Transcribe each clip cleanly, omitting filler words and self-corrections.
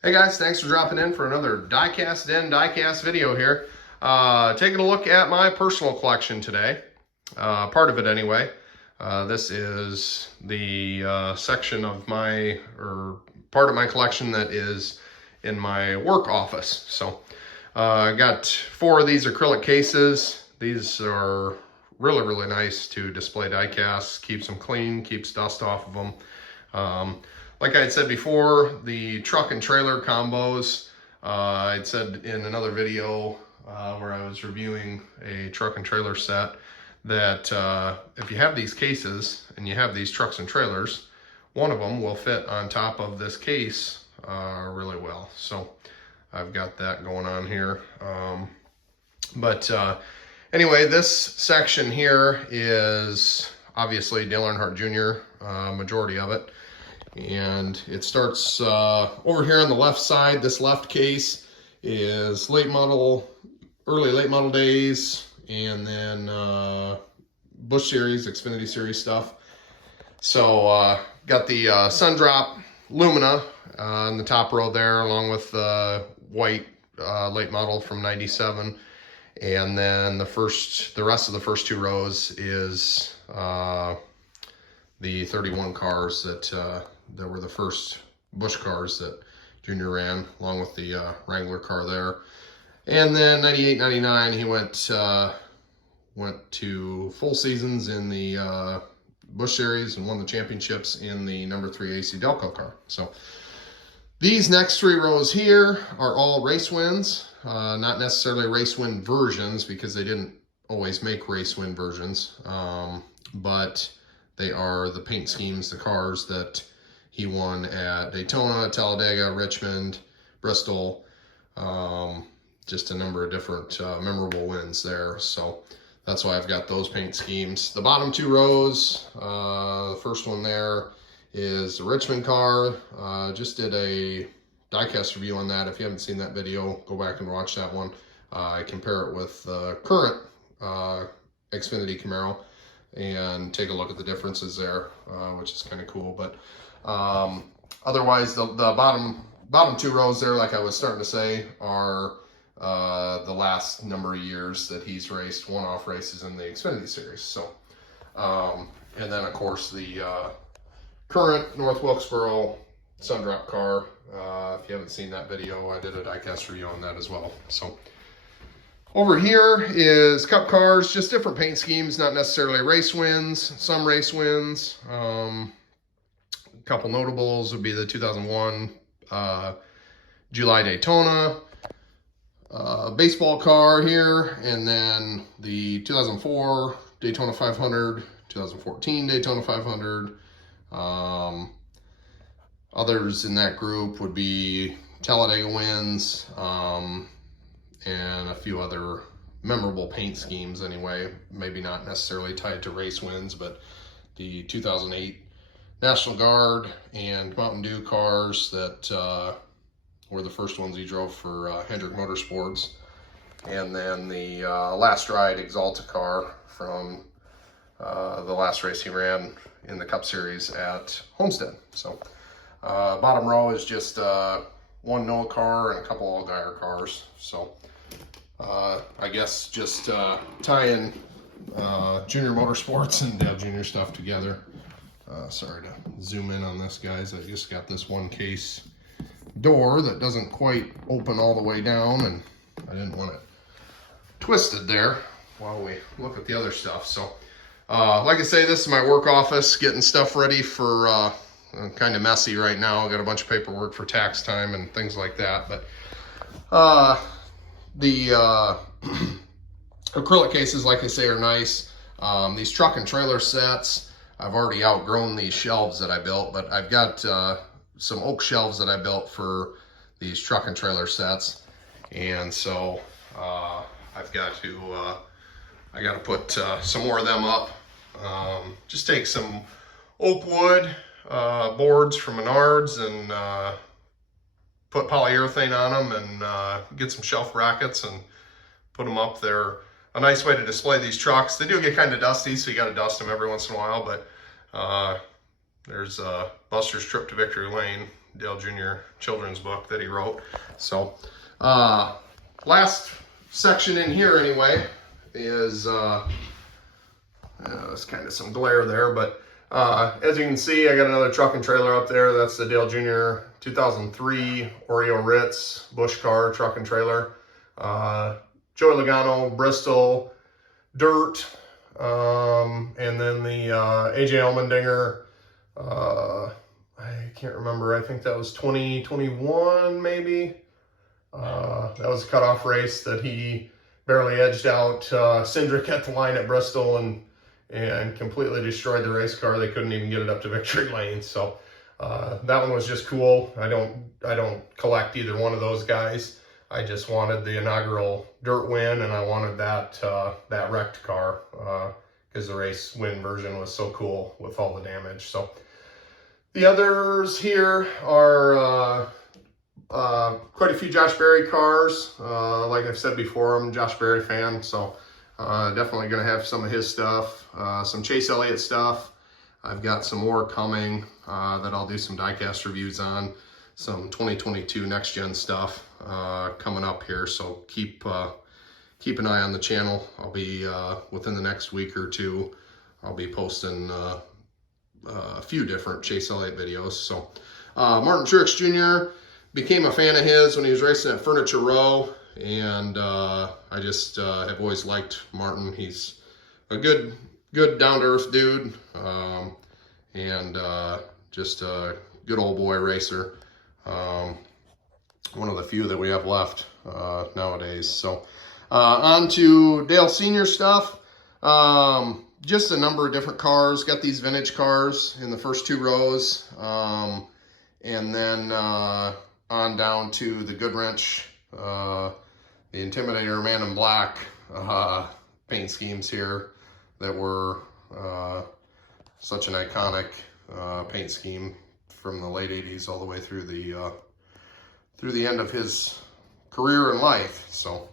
Hey guys, thanks for dropping in for another Diecast video here. Taking a look at my personal collection today, part of it anyway. This is the section of or part of my collection that is in my work office. So I got 4 of these acrylic cases. These are really nice to display diecasts, keeps them clean, keeps dust off of them. Like I had said before, the truck and trailer combos, I'd said in another video where I was reviewing a truck and trailer set that if you have these cases and you have these trucks and trailers, one of them will fit on top of this case really well. So I've got that going on here. Anyway, this section here is obviously Dale Earnhardt Jr., majority of it. And it starts over here on the left side. This left case is early late model days, and then Busch Series, Xfinity Series stuff. So got the Sundrop Lumina on the top row there, along with the white late model from '97. And then the rest of the first 2 rows is the 31 cars that were the first Busch cars that Junior ran, along with the Wrangler car there. And then 98, 99, he went to full seasons in the Busch Series and won the championships in the number 3 AC Delco car. So these next 3 rows here are all race wins, not necessarily race win versions because they didn't always make race win versions, but they are the paint schemes, the cars that he won at Daytona, Talladega, Richmond, Bristol, just a number of different memorable wins there. So that's why I've got those paint schemes. The bottom 2 rows, the first one there is the Richmond car. Just did a diecast review on that. If you haven't seen that video, go back and watch that one. I compare it with the current Xfinity Camaro and take a look at the differences there, which is kind of cool. But otherwise, the bottom 2 rows there, like I was starting to say, are the last number of years that he's raced one-off races in the Xfinity Series. So, and then of course the current North Wilkesboro Sundrop car. If you haven't seen that video, I did a diecast review on that as well. So over here is Cup cars, just different paint schemes, not necessarily race wins, some race wins. A couple notables would be the 2001 July Daytona, baseball car here, and then the 2004 Daytona 500, 2014 Daytona 500. Others in that group would be Talladega wins, and a few other memorable paint schemes anyway, maybe not necessarily tied to race wins, but the 2008 National Guard and Mountain Dew cars that were the first ones he drove for Hendrick Motorsports, and then the Last Ride Exalta car from the last race he ran in the Cup Series at Homestead. So bottom row is just one Noah car and a couple Allgaier cars. So I guess just tying Junior Motorsports and Dale Junior stuff together. Sorry to zoom in on this, guys. I just got this one case door that doesn't quite open all the way down, and I didn't want it twisted there while we look at the other stuff. So like I say, this is my work office, getting stuff ready for I'm kind of messy right now. I got a bunch of paperwork for tax time and things like that. But the acrylic cases, like I say, are nice. These truck and trailer sets, I've already outgrown these shelves that I built, but I've got some oak shelves that I built for these truck and trailer sets. And so I've got to, I got to put some more of them up. Just take some oak wood boards from Menards and put polyurethane on them and get some shelf brackets and put them up there. A nice way to display these trucks. They do get kind of dusty, so you got to dust them every once in a while, but there's Buster's Trip to Victory Lane Dale Jr. children's book that he wrote. So last section in here anyway is there's kind of some glare there, but as you can see, I got another truck and trailer up there. That's the Dale Jr. 2003 Oreo Ritz Bush car truck and trailer. Joey Logano Bristol Dirt, and then the AJ Allmendinger, I can't remember, I think that was 2021 maybe. That was a cutoff race that he barely edged out Cindric at the line at Bristol and completely destroyed the race car. They couldn't even get it up to victory lane. So that one was just cool. I don't collect either one of those guys. I just wanted the inaugural dirt win, and I wanted that wrecked car because the race win version was so cool with all the damage. So the others here are quite a few Josh Berry cars. Like I've said before, I'm a Josh Berry fan, so definitely going to have some of his stuff, some Chase Elliott stuff. I've got some more coming that I'll do some diecast reviews on, some 2022 next gen stuff coming up here. So keep an eye on the channel. I'll be within the next week or two, I'll be posting a few different Chase Elliott videos. So Martin Truex Jr. became a fan of his when he was racing at Furniture Row, and I just have always liked Martin. He's a good down-to-earth dude, and just a good old boy racer. One of the few that we have left nowadays. So on to Dale Sr. stuff. Just a number of different cars. Got these vintage cars in the first two rows, and then on down to the Goodwrench, the Intimidator, Man in Black paint schemes here that were such an iconic paint scheme from the late 80s all the way through the end of his career and life. So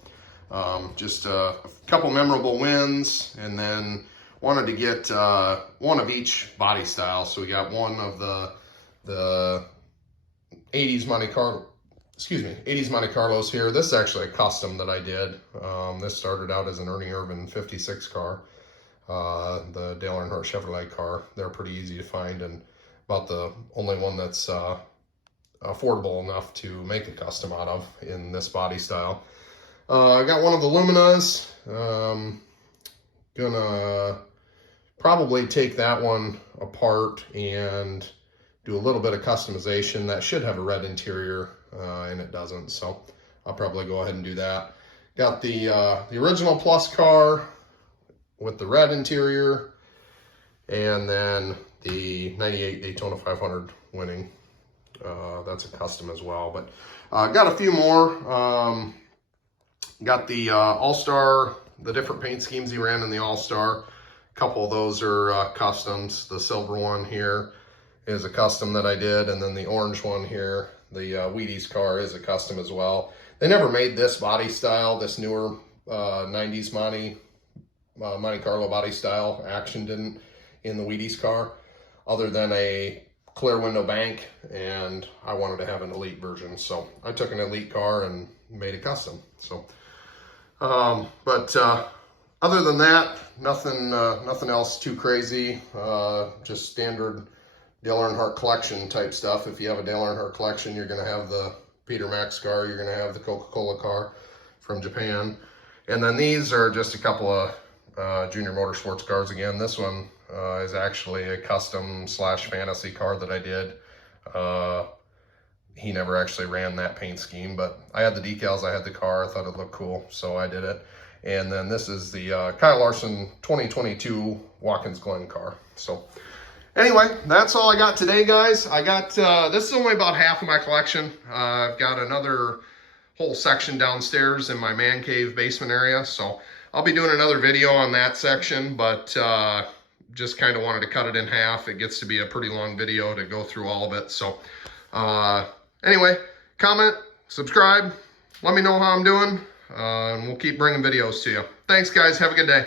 just a couple memorable wins, and then wanted to get one of each body style. So we got one of the 80s Monte Carlos here. This is actually a custom that I did. This started out as an Ernie Irvan 56 car, the Dale Earnhardt Chevrolet car. They're pretty easy to find, and about the only one that's affordable enough to make a custom out of in this body style. I got one of the Luminas. Gonna probably take that one apart and do a little bit of customization. That should have a red interior, and it doesn't, so I'll probably go ahead and do that. Got the original Plus car with the red interior, and then the 98 Daytona 500 winning. That's a custom as well, but got a few more. Got the All-Star, the different paint schemes he ran in the All-Star. A couple of those are customs. The silver one here is a custom that I did, and then the orange one here, the Wheaties car, is a custom as well. They never made this body style, this newer 90s Monte Carlo body style. Action didn't in the Wheaties car, other than a clear window bank, and I wanted to have an elite version, so I took an elite car and made a custom. So but other than that, nothing else too crazy. Just standard Dale Earnhardt collection type stuff. If you have a Dale Earnhardt collection, you're going to have the Peter Max car, you're going to have the Coca-Cola car from Japan, and then these are just a couple of Junior Motorsports cars. Again, this one is actually a custom / fantasy car that I did. He never actually ran that paint scheme, but I had the decals, I had the car, I thought it looked cool, so I did it. And then this is the Kyle Larson 2022 Watkins Glen car. So anyway, that's all I got today, guys. I got, this is only about half of my collection. I've got another whole section downstairs in my man cave basement area, so I'll be doing another video on that section, but just kind of wanted to cut it in half. It gets to be a pretty long video to go through all of it. So anyway, comment, subscribe, let me know how I'm doing, and we'll keep bringing videos to you. Thanks, guys. Have a good day.